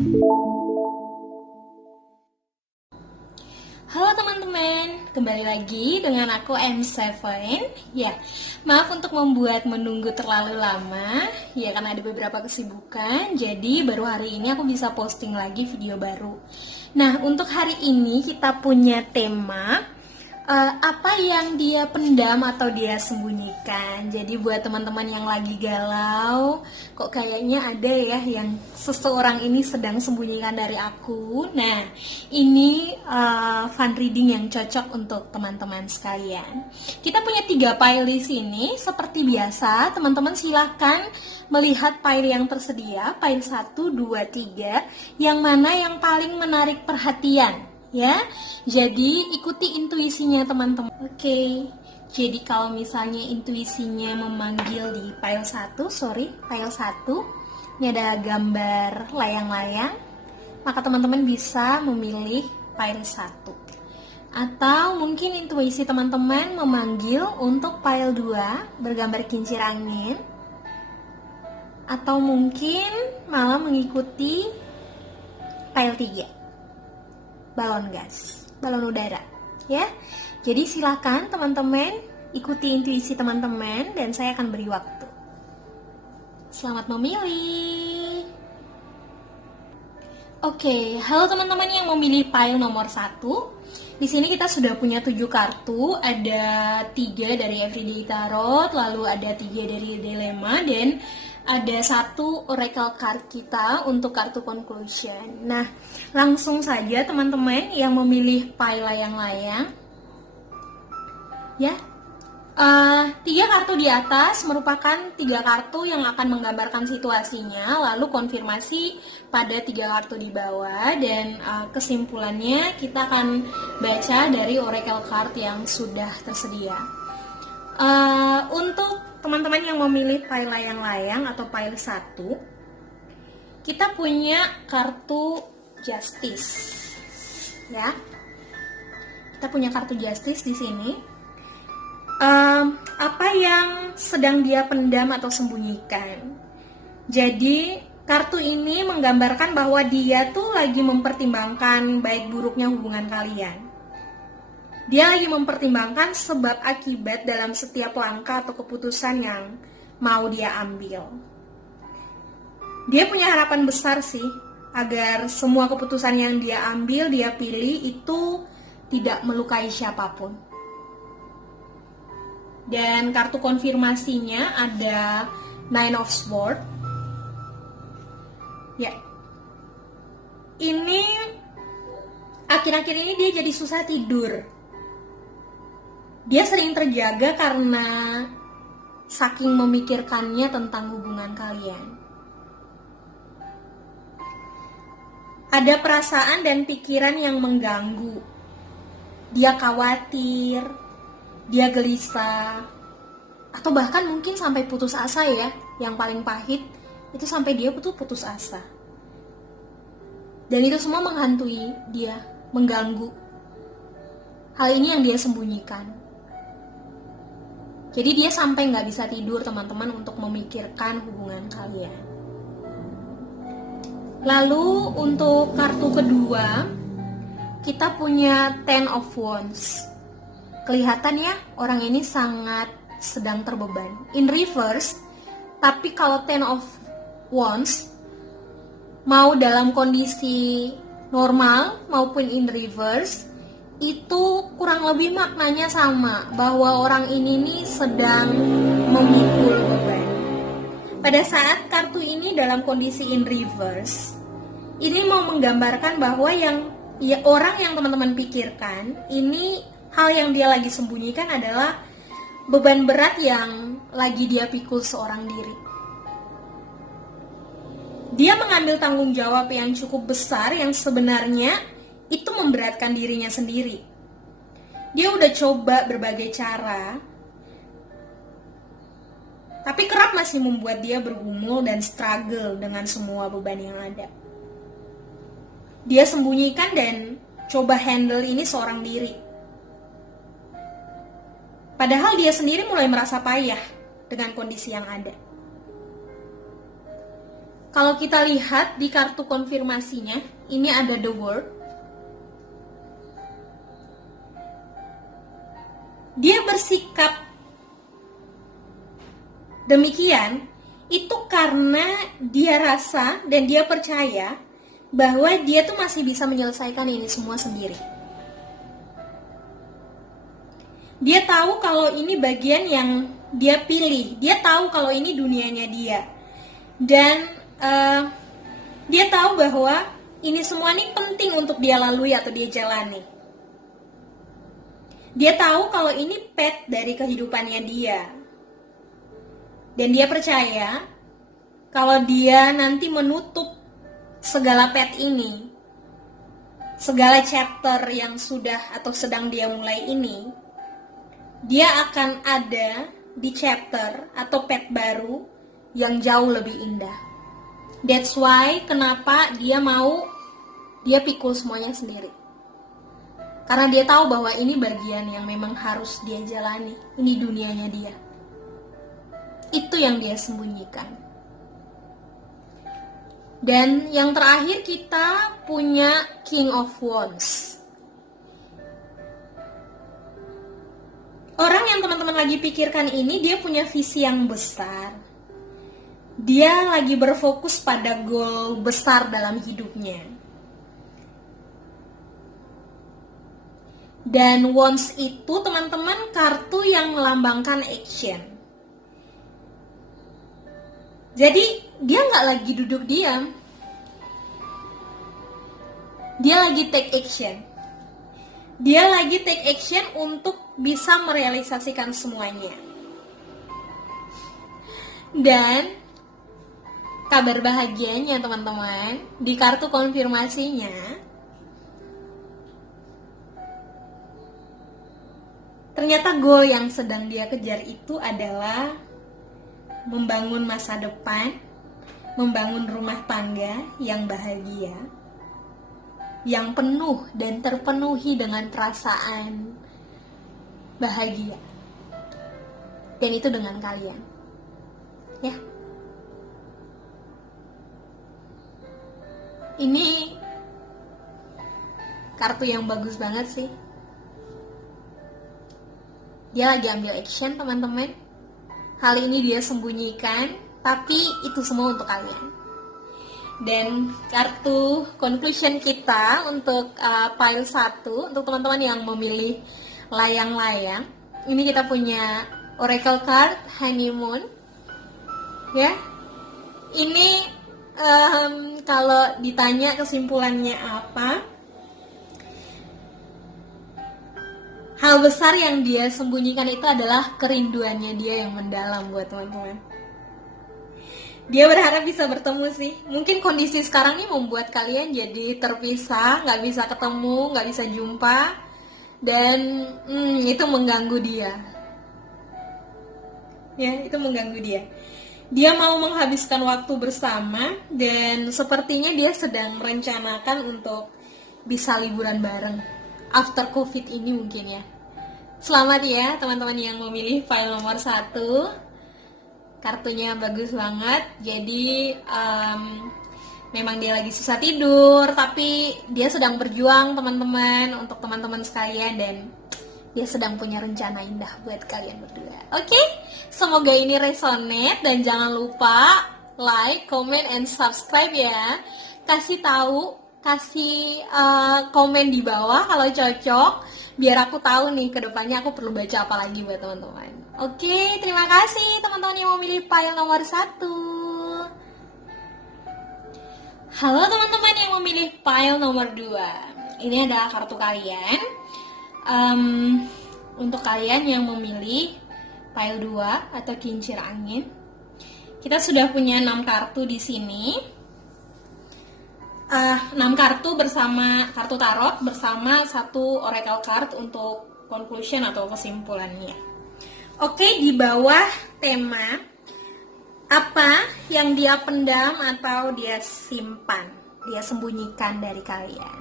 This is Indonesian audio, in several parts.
Halo teman-teman, kembali lagi dengan aku M7. Ya, maaf untuk membuat menunggu terlalu lama. Ya, karena ada beberapa kesibukan, jadi baru hari ini aku bisa posting lagi video baru. Nah, untuk hari ini kita punya tema apa yang dia pendam atau dia sembunyikan. Jadi buat teman-teman yang lagi galau, kok kayaknya ada ya yang seseorang ini sedang sembunyikan dari aku. Nah, ini fun reading yang cocok untuk teman-teman sekalian. Kita punya 3 file di sini. Seperti biasa, teman-teman silahkan melihat file yang tersedia, file 1, 2, 3, yang mana yang paling menarik perhatian. Ya, jadi ikuti intuisinya teman-teman. Oke, jadi kalau misalnya intuisinya memanggil di file 1, file 1, ini ada gambar layang-layang, maka teman-teman bisa memilih file 1. Atau mungkin intuisi teman-teman memanggil untuk file 2, bergambar kincir angin. Atau mungkin malah mengikuti file 3. Balon gas, balon udara, ya. Jadi silakan teman-teman ikuti intuisi teman-teman dan saya akan beri waktu. Selamat memilih. Oke, halo teman-teman yang memilih file nomor 1. Di sini kita sudah punya 7 kartu, ada 3 dari Everyday Tarot, lalu ada 3 dari Dilema, dan ada 1 oracle card kita untuk kartu conclusion. Nah, langsung saja teman-teman yang memilih file layang-layang, ya. 3 kartu di atas merupakan 3 kartu yang akan menggambarkan situasinya, lalu konfirmasi pada 3 kartu di bawah, dan kesimpulannya kita akan baca dari oracle card yang sudah tersedia. Untuk teman-teman yang memilih file layang-layang atau file 1, kita punya kartu Justice, ya. Kita punya kartu Justice di sini. Apa yang sedang dia pendam atau sembunyikan? Jadi kartu ini menggambarkan bahwa dia tuh lagi mempertimbangkan baik buruknya hubungan kalian. Dia lagi mempertimbangkan sebab akibat dalam setiap langkah atau keputusan yang mau dia ambil. Dia punya harapan besar sih, agar semua keputusan yang dia ambil, dia pilih itu tidak melukai siapapun. Dan kartu konfirmasinya ada Nine of Swords. Ya. Ini akhir-akhir ini dia jadi susah tidur. Dia sering terjaga karena saking memikirkannya tentang hubungan kalian. Ada perasaan dan pikiran yang mengganggu. Dia khawatir, dia gelisah, atau bahkan mungkin sampai putus asa ya. Yang paling pahit itu sampai dia putus asa. Dan itu semua menghantui dia, mengganggu. Hal ini yang dia sembunyikan. Jadi dia sampai nggak bisa tidur teman-teman untuk memikirkan hubungan kalian. Lalu untuk kartu kedua, kita punya Ten of Wands. Kelihatan ya, orang ini sangat sedang terbeban. In reverse, tapi kalau Ten of Wands, mau dalam kondisi normal maupun in reverse, itu kurang lebih maknanya sama, bahwa orang ini nih sedang memikul beban. Pada saat kartu ini dalam kondisi in reverse, ini mau menggambarkan bahwa orang yang teman-teman pikirkan, ini hal yang dia lagi sembunyikan adalah beban berat yang lagi dia pikul seorang diri. Dia mengambil tanggung jawab yang cukup besar yang sebenarnya itu memberatkan dirinya sendiri. Dia udah coba berbagai cara, tapi kerap masih membuat dia bergumul dan struggle dengan semua beban yang ada. Dia sembunyikan dan coba handle ini seorang diri. Padahal dia sendiri mulai merasa payah dengan kondisi yang ada. Kalau kita lihat di kartu konfirmasinya, ini ada the World. Dia bersikap demikian itu karena dia rasa dan dia percaya bahwa dia tuh masih bisa menyelesaikan ini semua sendiri. Dia tahu kalau ini bagian yang dia pilih. Dia tahu kalau ini dunianya dia. Dan dia tahu bahwa ini semua ini penting untuk dia lalui atau dia jalani. Dia tahu kalau ini path dari kehidupannya dia. Dan dia percaya kalau dia nanti menutup segala path ini, segala chapter yang sudah atau sedang dia mulai ini, dia akan ada di chapter atau path baru yang jauh lebih indah. That's why kenapa dia pikul semuanya sendiri. Karena dia tahu bahwa ini bagian yang memang harus dia jalani. Ini dunianya dia. Itu yang dia sembunyikan. Dan yang terakhir kita punya King of Wands. Orang yang teman-teman lagi pikirkan ini, dia punya visi yang besar. Dia lagi berfokus pada goal besar dalam hidupnya. Dan Wands itu teman-teman kartu yang melambangkan action. Jadi dia nggak lagi duduk diam. Dia lagi take action. Dia lagi take action untuk bisa merealisasikan semuanya. Dan kabar bahagianya teman-teman, di kartu konfirmasinya ternyata goal yang sedang dia kejar itu adalah membangun masa depan, membangun rumah tangga yang bahagia, yang penuh dan terpenuhi dengan perasaan bahagia. Dan itu dengan kalian. Ya. Ini kartu yang bagus banget sih. Dia lagi ambil action teman-teman. Hal ini dia sembunyikan, tapi itu semua untuk kalian. Dan kartu conclusion kita untuk pile 1, untuk teman-teman yang memilih layang-layang. Ini kita punya Oracle card Honeymoon. Ya. Ini kalau ditanya kesimpulannya apa, hal besar yang dia sembunyikan itu adalah kerinduannya dia yang mendalam buat teman-teman. Dia berharap bisa bertemu sih. Mungkin kondisi sekarang ini membuat kalian jadi terpisah, nggak bisa ketemu, nggak bisa jumpa, dan itu mengganggu dia. Ya, itu mengganggu dia. Dia mau menghabiskan waktu bersama dan sepertinya dia sedang merencanakan untuk bisa liburan bareng after COVID ini mungkin ya. Selamat ya teman-teman yang memilih file nomor 1. Kartunya bagus banget. Jadi memang dia lagi susah tidur, tapi dia sedang berjuang teman-teman, untuk teman-teman sekalian, dan dia sedang punya rencana indah buat kalian berdua. Oke? Semoga ini resonate dan jangan lupa like, comment, and subscribe ya. Kasih tahu, kasih komen di bawah kalau cocok, biar aku tahu nih kedepannya aku perlu baca apa lagi buat teman-teman. Oke, terima kasih teman-teman yang memilih file nomor 1. Halo teman-teman yang memilih file nomor 2. Ini adalah kartu kalian. Untuk kalian yang memilih file 2 atau kincir angin, kita sudah punya 6 kartu di sini. 6 kartu bersama kartu tarot bersama 1 oracle card untuk conclusion atau kesimpulannya. Oke, di bawah tema apa yang dia pendam atau dia simpan, dia sembunyikan dari kalian.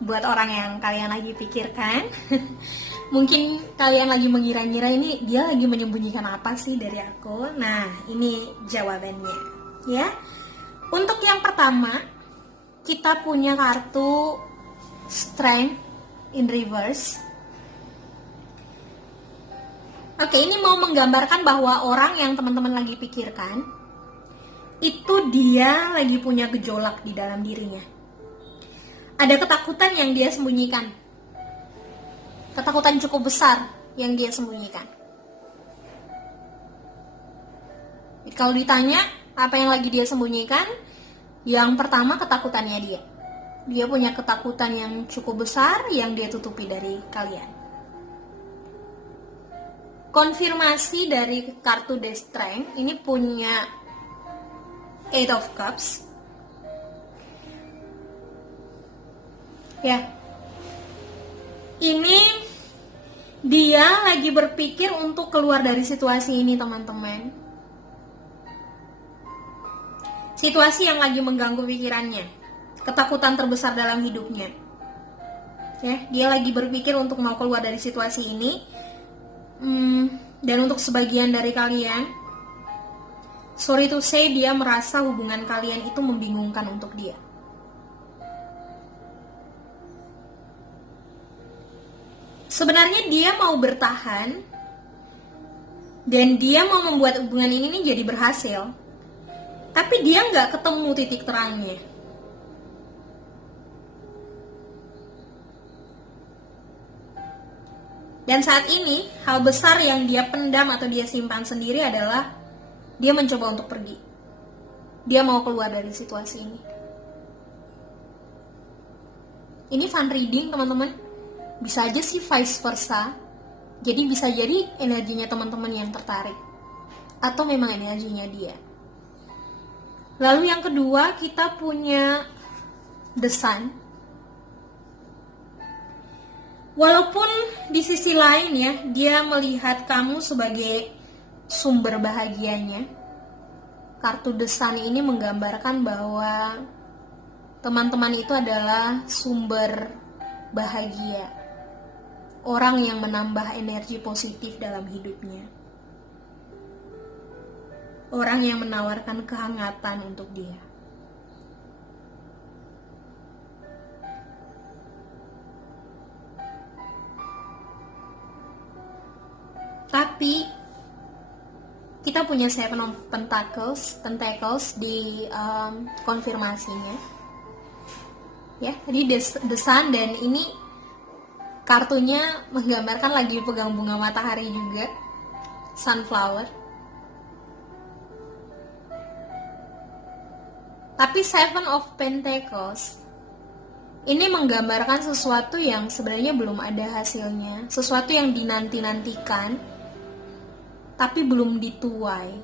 Buat orang yang kalian lagi pikirkan, mungkin kalian lagi mengira-ngira ini dia lagi menyembunyikan apa sih dari aku. Nah, ini jawabannya. Ya. Untuk yang pertama, kita punya kartu Strength in Reverse. Oke, ini mau menggambarkan bahwa orang yang teman-teman lagi pikirkan itu dia lagi punya gejolak di dalam dirinya. Ada ketakutan yang dia sembunyikan. Ketakutan cukup besar yang dia sembunyikan. Kalau ditanya apa yang lagi dia sembunyikan, yang pertama ketakutannya dia. Dia punya ketakutan yang cukup besar yang dia tutupi dari kalian. Konfirmasi dari kartu The Strength ini punya Eight of Cups. Ya. Ini dia lagi berpikir untuk keluar dari situasi ini, teman-teman. Situasi yang lagi mengganggu pikirannya. Ketakutan terbesar dalam hidupnya. Ya, dia lagi berpikir untuk mau keluar dari situasi ini. Dan untuk sebagian dari kalian, sorry to say, dia merasa hubungan kalian itu membingungkan untuk dia. Sebenarnya dia mau bertahan dan dia mau membuat hubungan ini jadi berhasil, tapi dia nggak ketemu titik terangnya. Dan saat ini, hal besar yang dia pendam atau dia simpan sendiri adalah dia mencoba untuk pergi. Dia mau keluar dari situasi ini. Ini fun reading, teman-teman. Bisa aja sih vice versa. Jadi bisa jadi energinya teman-teman yang tertarik. Atau memang energinya dia. Lalu yang kedua, kita punya The Sun. Walaupun di sisi lain ya, dia melihat kamu sebagai sumber bahagianya. Kartu The Sun ini menggambarkan bahwa teman-teman itu adalah sumber bahagia. Orang yang menambah energi positif dalam hidupnya. Orang yang menawarkan kehangatan untuk dia. Tapi kita punya Seven of Pentacles di konfirmasinya. Ya, tadi The Sun, dan ini kartunya menggambarkan lagi pegang bunga matahari juga, sunflower. Tapi Seven of Pentacles ini menggambarkan sesuatu yang sebenarnya belum ada hasilnya, sesuatu yang dinanti-nantikan tapi belum dituai.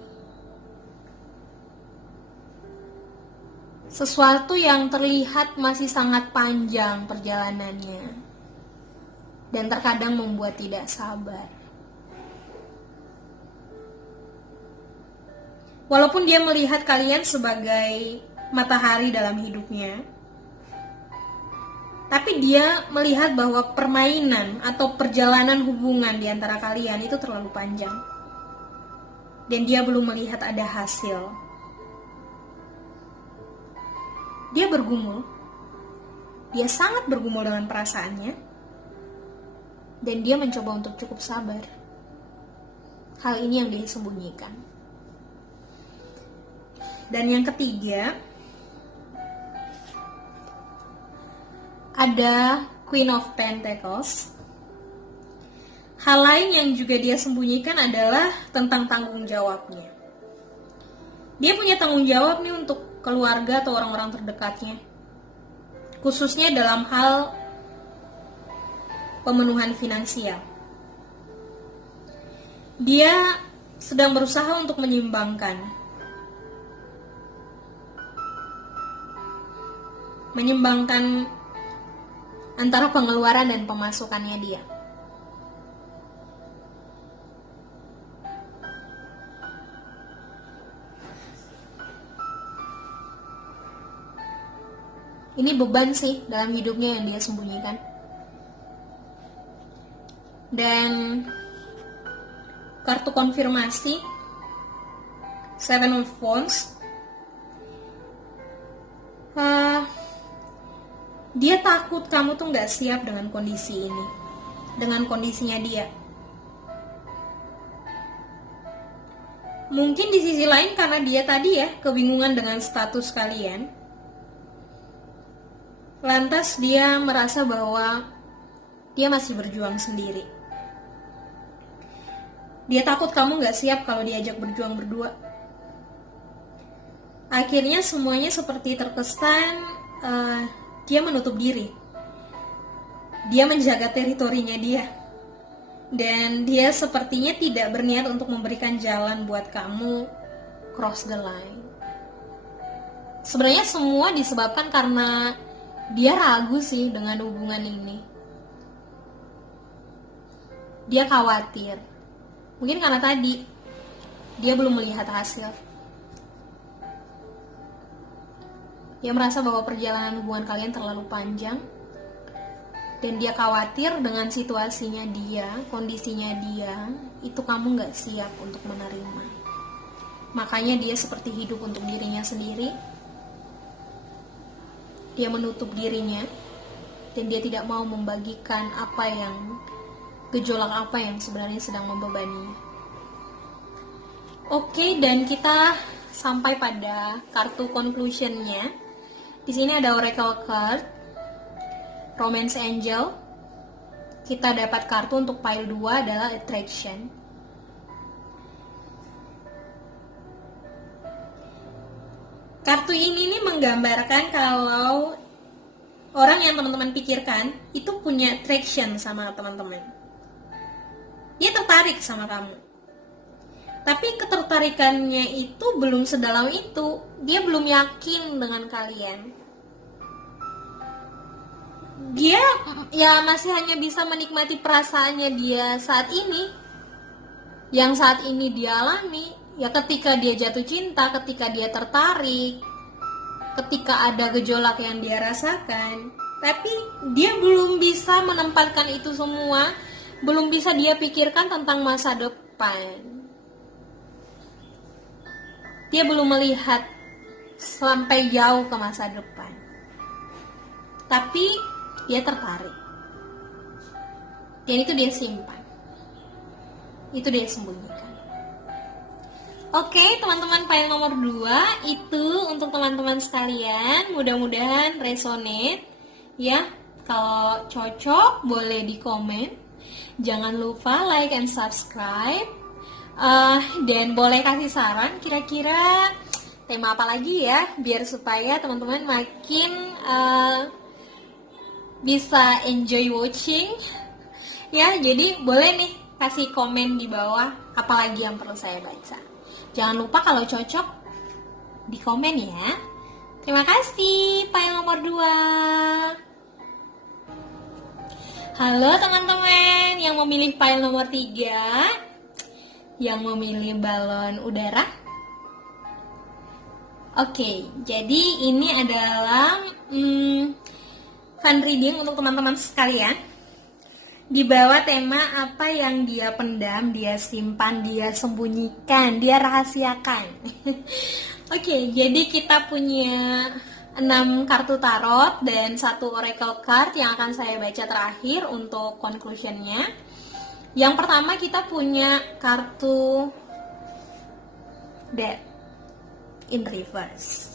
Sesuatu yang terlihat masih sangat panjang perjalanannya dan terkadang membuat tidak sabar. Walaupun dia melihat kalian sebagai matahari dalam hidupnya, tapi dia melihat bahwa permainan atau perjalanan hubungan di antara kalian itu terlalu panjang. Dan dia belum melihat ada hasil. Dia bergumul. Dia sangat bergumul dengan perasaannya. Dan dia mencoba untuk cukup sabar. Hal ini yang dia sembunyikan. Dan yang ketiga, ada Queen of Pentacles. Hal lain yang juga dia sembunyikan adalah tentang tanggung jawabnya. Dia punya tanggung jawab nih untuk keluarga atau orang-orang terdekatnya. Khususnya dalam hal pemenuhan finansial. Dia sedang berusaha untuk menyimbangkan antara pengeluaran dan pemasukannya dia. Ini beban sih dalam hidupnya yang dia sembunyikan. Dan kartu konfirmasi Seven of Wands Dia takut kamu tuh nggak siap dengan kondisi ini, dengan kondisinya dia. Mungkin di sisi lain karena dia tadi ya kebingungan dengan status kalian. Lantas dia merasa bahwa dia masih berjuang sendiri. Dia takut kamu gak siap kalau diajak berjuang berdua. Akhirnya semuanya seperti terkesan dia menutup diri. Dia menjaga teritorinya dia. Dan dia sepertinya tidak berniat untuk memberikan jalan buat kamu cross the line. Sebenarnya semua disebabkan karena dia ragu sih dengan hubungan ini. Dia khawatir. Mungkin karena tadi dia belum melihat hasil. Dia merasa bahwa perjalanan hubungan kalian terlalu panjang. Dan dia khawatir dengan situasinya dia, kondisinya dia, itu kamu gak siap untuk menerima. Makanya dia seperti hidup untuk dirinya sendiri. Dia menutup dirinya. Dan dia tidak mau membagikan gejolak apa yang sebenarnya sedang membebaninya. Oke, dan kita sampai pada kartu conclusionnya. Di sini ada Oracle card, Romance Angel. Kita dapat kartu untuk pile 2 adalah Attraction. Kartu ini nih menggambarkan kalau orang yang teman-teman pikirkan itu punya attraction sama teman-teman. Dia tertarik sama kamu. Tapi ketertarikannya itu belum sedalam itu. Dia belum yakin dengan kalian. Dia ya masih hanya bisa menikmati perasaannya dia saat ini. Yang saat ini dia alami, ya ketika dia jatuh cinta, ketika dia tertarik, ketika ada gejolak yang dia rasakan. Tapi dia belum bisa menempatkan itu semua, belum bisa dia pikirkan tentang masa depan. Dia belum melihat sampai jauh ke masa depan. Tapi dia tertarik. Dan itu dia simpan. Itu dia sembunyikan. Oke, teman-teman, file nomor 2 itu untuk teman-teman sekalian. Mudah-mudahan resonate. Ya, kalau cocok boleh di komen. Jangan lupa like and subscribe. Dan boleh kasih saran kira-kira tema apa lagi ya, biar supaya teman-teman makin bisa enjoy watching ya. Jadi boleh nih kasih komen di bawah apalagi yang perlu saya baca. Jangan lupa kalau cocok di komen ya. Terima kasih. File nomor 2. Halo teman-teman yang memilih file nomor 3, yang memilih balon udara. Oke, jadi ini adalah fun reading untuk teman-teman sekalian. Di bawah tema apa yang dia pendam, dia simpan, dia sembunyikan, dia rahasiakan. Oke, jadi kita punya 6 kartu tarot dan 1 oracle card yang akan saya baca terakhir untuk conclusionnya. Yang pertama kita punya kartu Death in reverse.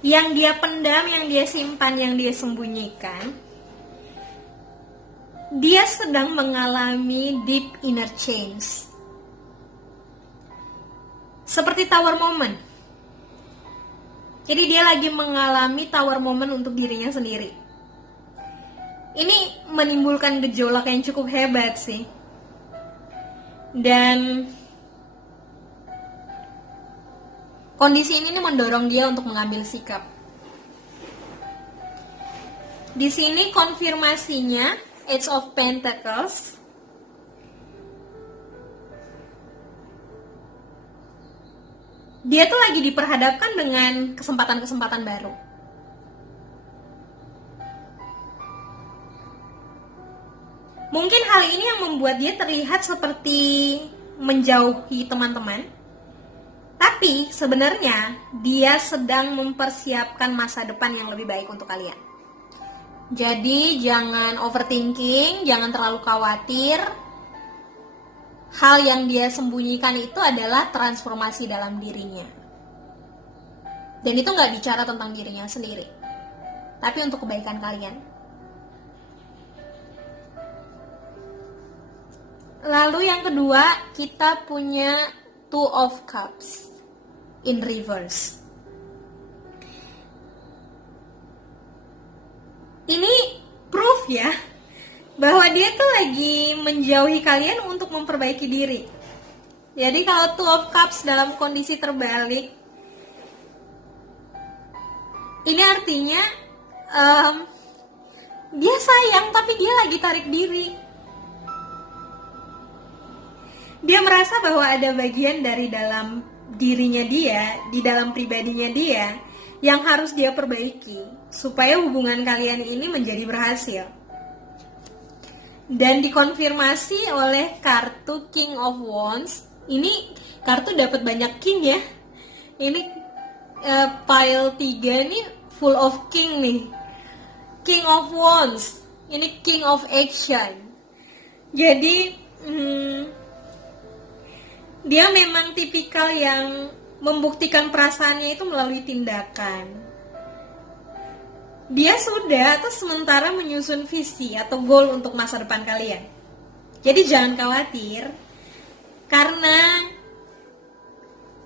Yang dia pendam, yang dia simpan, yang dia sembunyikan, dia sedang mengalami deep inner change. Seperti tower moment. Jadi dia lagi mengalami tower moment untuk dirinya sendiri. Ini menimbulkan gejolak yang cukup hebat sih. Dan kondisi ini mendorong dia untuk mengambil sikap. Di sini konfirmasinya Eight of Pentacles. Dia tuh lagi diperhadapkan dengan kesempatan-kesempatan baru. Mungkin hal ini yang membuat dia terlihat seperti menjauhi teman-teman. Tapi sebenarnya dia sedang mempersiapkan masa depan yang lebih baik untuk kalian. Jadi jangan overthinking, jangan terlalu khawatir. Hal yang dia sembunyikan itu adalah transformasi dalam dirinya. Dan itu nggak bicara tentang dirinya sendiri, tapi untuk kebaikan kalian. Lalu yang kedua, kita punya Two of Cups in reverse. Ini proof ya, bahwa dia tuh lagi menjauhi kalian untuk memperbaiki diri. Jadi kalau Two of Cups dalam kondisi terbalik, ini artinya dia sayang tapi dia lagi tarik diri. Dia merasa bahwa ada bagian dari dalam dirinya dia, di dalam pribadinya dia, yang harus dia perbaiki supaya hubungan kalian ini menjadi berhasil. Dan dikonfirmasi oleh kartu King of Wands. Ini kartu dapat banyak king ya. Ini pile 3 nih full of king nih. King of Wands. Ini King of Action. Jadi dia memang tipikal yang membuktikan perasaannya itu melalui tindakan. Dia sudah atau sementara menyusun visi atau goal untuk masa depan kalian. Jadi jangan khawatir, karena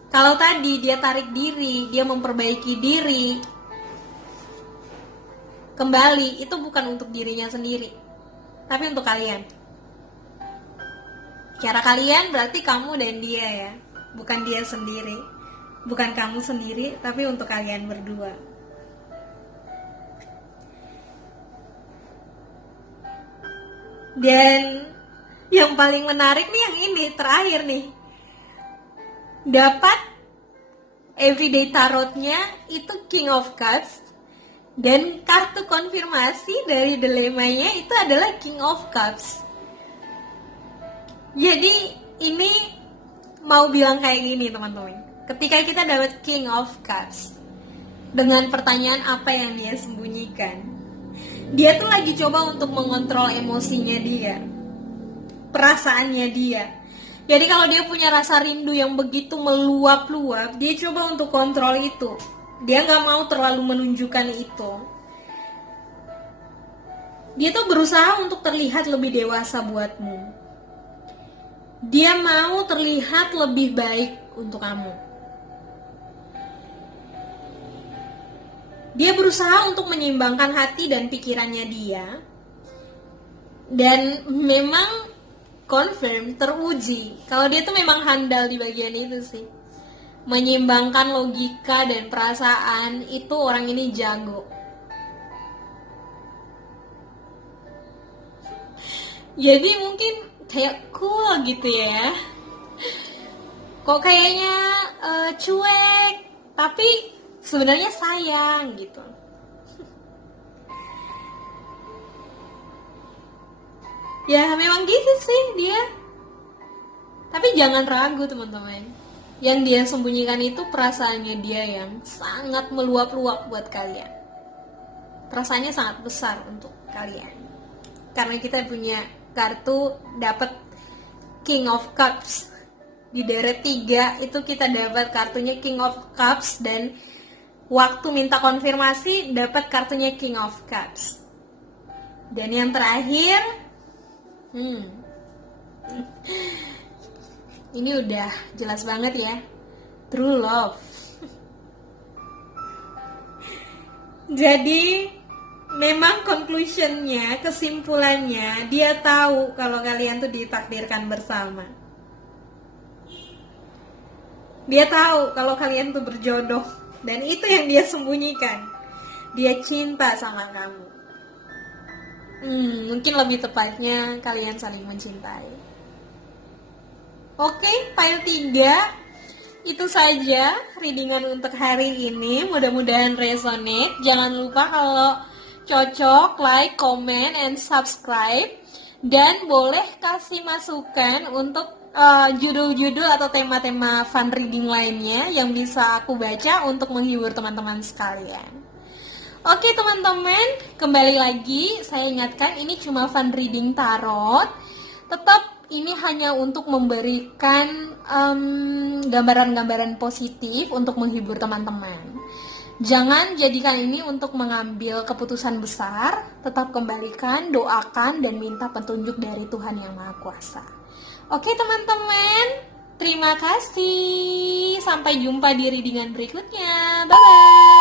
kalau tadi dia tarik diri, dia memperbaiki diri, kembali itu bukan untuk dirinya sendiri, tapi untuk kalian. Cara kalian berarti kamu dan dia ya, bukan dia sendiri, bukan kamu sendiri, tapi untuk kalian berdua. Dan yang paling menarik nih yang ini, terakhir nih. Dapat everyday tarotnya itu King of Cups. Dan kartu konfirmasi dari dilemanya itu adalah King of Cups. Jadi ini mau bilang kayak gini teman-teman. Ketika kita dapat King of Cups, dengan pertanyaan apa yang dia sembunyikan, dia tuh lagi coba untuk mengontrol emosinya dia, perasaannya dia. Jadi kalau dia punya rasa rindu yang begitu meluap-luap, dia coba untuk kontrol itu. Dia gak mau terlalu menunjukkan itu. Dia tuh berusaha untuk terlihat lebih dewasa buatmu. Dia mau terlihat lebih baik untuk kamu. Dia berusaha untuk menyeimbangkan hati dan pikirannya dia. Dan memang confirm, teruji, kalau dia tuh memang handal di bagian itu sih. Menyeimbangkan logika dan perasaan, itu orang ini jago. Jadi mungkin kayak cool gitu ya. Kok kayaknya cuek, tapi sebenarnya sayang gitu. Ya memang gitu sih dia. Tapi jangan ragu teman-teman. Yang dia sembunyikan itu perasaannya dia yang sangat meluap-luap buat kalian. Perasaannya sangat besar untuk kalian. Karena kita punya kartu dapat King of Cups. Di deret 3 itu kita dapat kartunya King of Cups. Dan waktu minta konfirmasi dapat kartunya King of Cups. Dan yang terakhir, ini udah jelas banget ya, true love. Jadi memang conclusionnya, kesimpulannya, dia tahu kalau kalian tuh ditakdirkan bersama. Dia tahu kalau kalian tuh berjodoh. Dan itu yang dia sembunyikan. Dia cinta sama kamu. Mungkin lebih tepatnya kalian saling mencintai. Oke, file 3 itu saja readingan untuk hari ini. Mudah-mudahan resonate. Jangan lupa kalau cocok, like, comment, and subscribe. Dan boleh kasih masukan untuk judul-judul atau tema-tema fun reading lainnya yang bisa aku baca untuk menghibur teman-teman sekalian. Oke teman-teman, kembali lagi saya ingatkan ini cuma fun reading tarot. Tetap ini hanya untuk memberikan gambaran-gambaran positif untuk menghibur teman-teman. Jangan jadikan ini untuk mengambil keputusan besar, tetap kembalikan, doakan, dan minta petunjuk dari Tuhan Yang Maha Kuasa. Oke teman-teman, terima kasih. Sampai jumpa di readingan berikutnya. Bye-bye.